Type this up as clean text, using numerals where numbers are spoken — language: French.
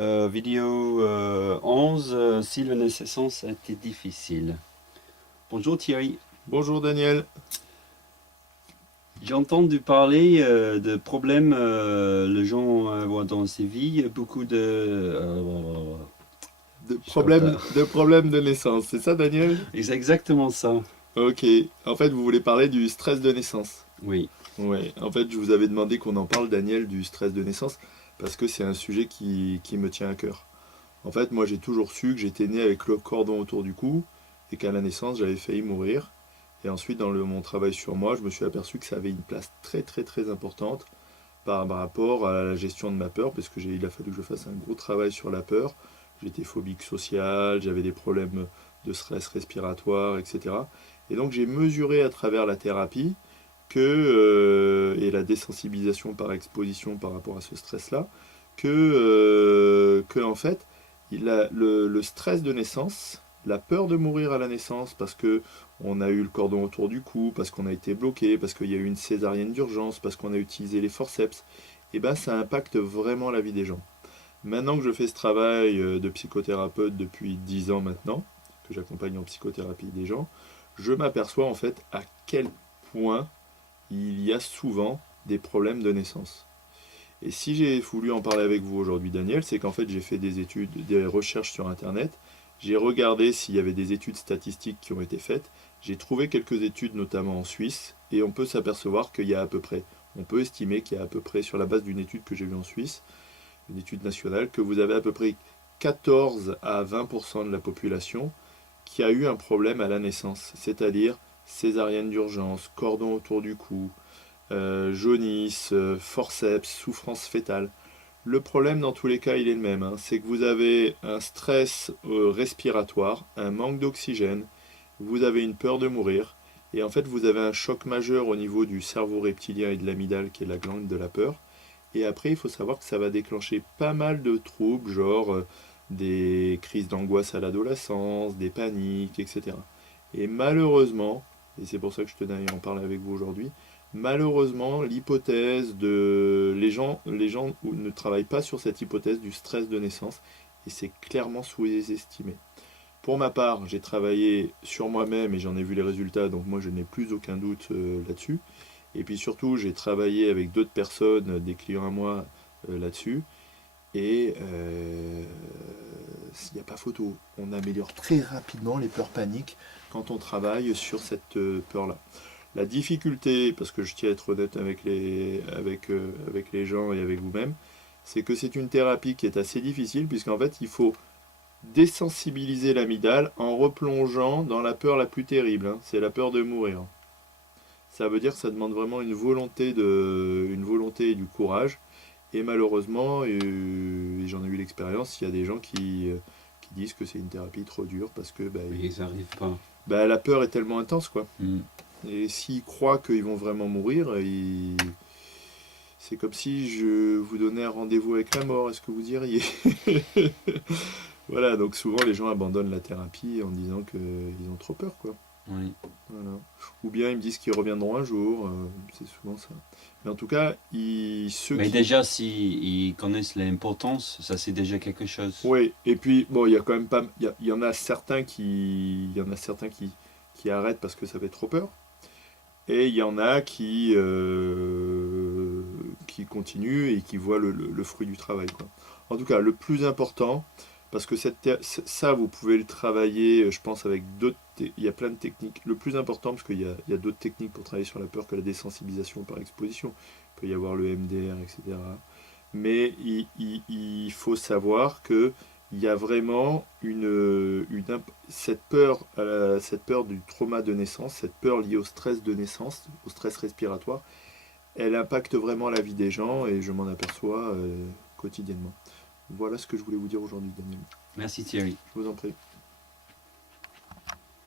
Vidéo 11, si la naissance a été difficile. Bonjour Thierry. Bonjour Daniel. J'ai entendu parler de problèmes les gens voient dans ces vies, beaucoup De je suis en retard. problèmes de naissance, c'est ça Daniel? C'est exactement ça. Ok, en fait vous voulez parler du stress de naissance. Oui, Ouais, en fait je vous avais demandé qu'on en parle Daniel du stress de naissance parce que c'est un sujet qui me tient à cœur. En fait moi j'ai toujours su que j'étais né avec le cordon autour du cou et qu'à la naissance j'avais failli mourir. Et ensuite dans mon travail sur moi je me suis aperçu que ça avait une place très très très importante par rapport à la gestion de ma peur, parce que il a fallu que je fasse un gros travail sur la peur. J'étais phobique social, j'avais des problèmes de stress respiratoire, etc. Et donc j'ai mesuré à travers la thérapie et la désensibilisation par exposition par rapport à ce stress-là, que en fait, le stress de naissance, la peur de mourir à la naissance parce que on a eu le cordon autour du cou, parce qu'on a été bloqué, parce qu'il y a eu une césarienne d'urgence, parce qu'on a utilisé les forceps, et ben ça impacte vraiment la vie des gens. Maintenant que je fais ce travail de psychothérapeute depuis 10 ans maintenant, que j'accompagne en psychothérapie des gens, je m'aperçois en fait à quel point il y a souvent des problèmes de naissance. Et si j'ai voulu en parler avec vous aujourd'hui, Daniel, c'est qu'en fait j'ai fait des études, des recherches sur Internet, j'ai regardé s'il y avait des études statistiques qui ont été faites, j'ai trouvé quelques études notamment en Suisse, et on peut s'apercevoir qu'il y a à peu près, on peut estimer qu'il y a à peu près, sur la base d'une étude que j'ai vue en Suisse, une étude nationale, que vous avez à peu près 14 à 20% de la population qui a eu un problème à la naissance, c'est-à-dire césarienne d'urgence, cordon autour du cou, jaunisse, forceps, souffrance fœtale. Le problème dans tous les cas, il est le même, hein. C'est que vous avez un stress respiratoire, un manque d'oxygène, vous avez une peur de mourir, et en fait vous avez un choc majeur au niveau du cerveau reptilien et de l'amygdale, qui est la glande de la peur. Et après, il faut savoir que ça va déclencher pas mal de troubles, genre des crises d'angoisse à l'adolescence, des paniques, etc. Et malheureusement, et c'est pour ça que je tenais à en parler avec vous aujourd'hui, malheureusement, l'hypothèse de... les gens ne travaillent pas sur cette hypothèse du stress de naissance, et c'est clairement sous-estimé. Pour ma part, j'ai travaillé sur moi-même et j'en ai vu les résultats, donc moi je n'ai plus aucun doute là-dessus. Et puis surtout, j'ai travaillé avec d'autres personnes, des clients à moi, là-dessus. Et il n'y a pas photo. On améliore très rapidement les peurs paniques quand on travaille sur cette peur-là. La difficulté, parce que je tiens à être honnête avec les gens et avec vous-même, c'est que c'est une thérapie qui est assez difficile, puisqu'en fait, il faut désensibiliser l'amygdale en replongeant dans la peur la plus terrible, hein. C'est la peur de mourir. Ça veut dire que ça demande vraiment une volonté et du courage. Et malheureusement, et j'en ai eu l'expérience, il y a des gens qui disent que c'est une thérapie trop dure parce que mais ils n'arrivent pas. la peur est tellement intense, quoi. Hmm. Et s'ils croient qu'ils vont vraiment mourir, c'est comme si je vous donnais un rendez-vous avec la mort, est-ce que vous iriez? Voilà, donc souvent les gens abandonnent la thérapie en disant qu'ils ont trop peur, quoi. Oui. Voilà. Ou bien ils me disent qu'ils reviendront un jour, c'est souvent ça. Mais en tout cas, ceux Mais qui... déjà, s'ils connaissent l'importance, ça c'est déjà quelque chose. Oui, et puis bon, il y a quand même pas... il y en a certains qui arrêtent parce que ça fait trop peur. Et il y en a qui continuent et qui voient le fruit du travail, quoi. En tout cas, le plus important, parce que ça, vous pouvez le travailler, je pense, avec d'autres... Il y a plein de techniques. Le plus important, parce qu'il y a d'autres techniques pour travailler sur la peur que la désensibilisation par exposition. Il peut y avoir le MDR, etc. Mais il faut savoir que il y a vraiment cette peur du trauma de naissance, cette peur liée au stress de naissance, au stress respiratoire, elle impacte vraiment la vie des gens et je m'en aperçois quotidiennement. Voilà ce que je voulais vous dire aujourd'hui, Daniel. Merci Thierry. Je vous en prie.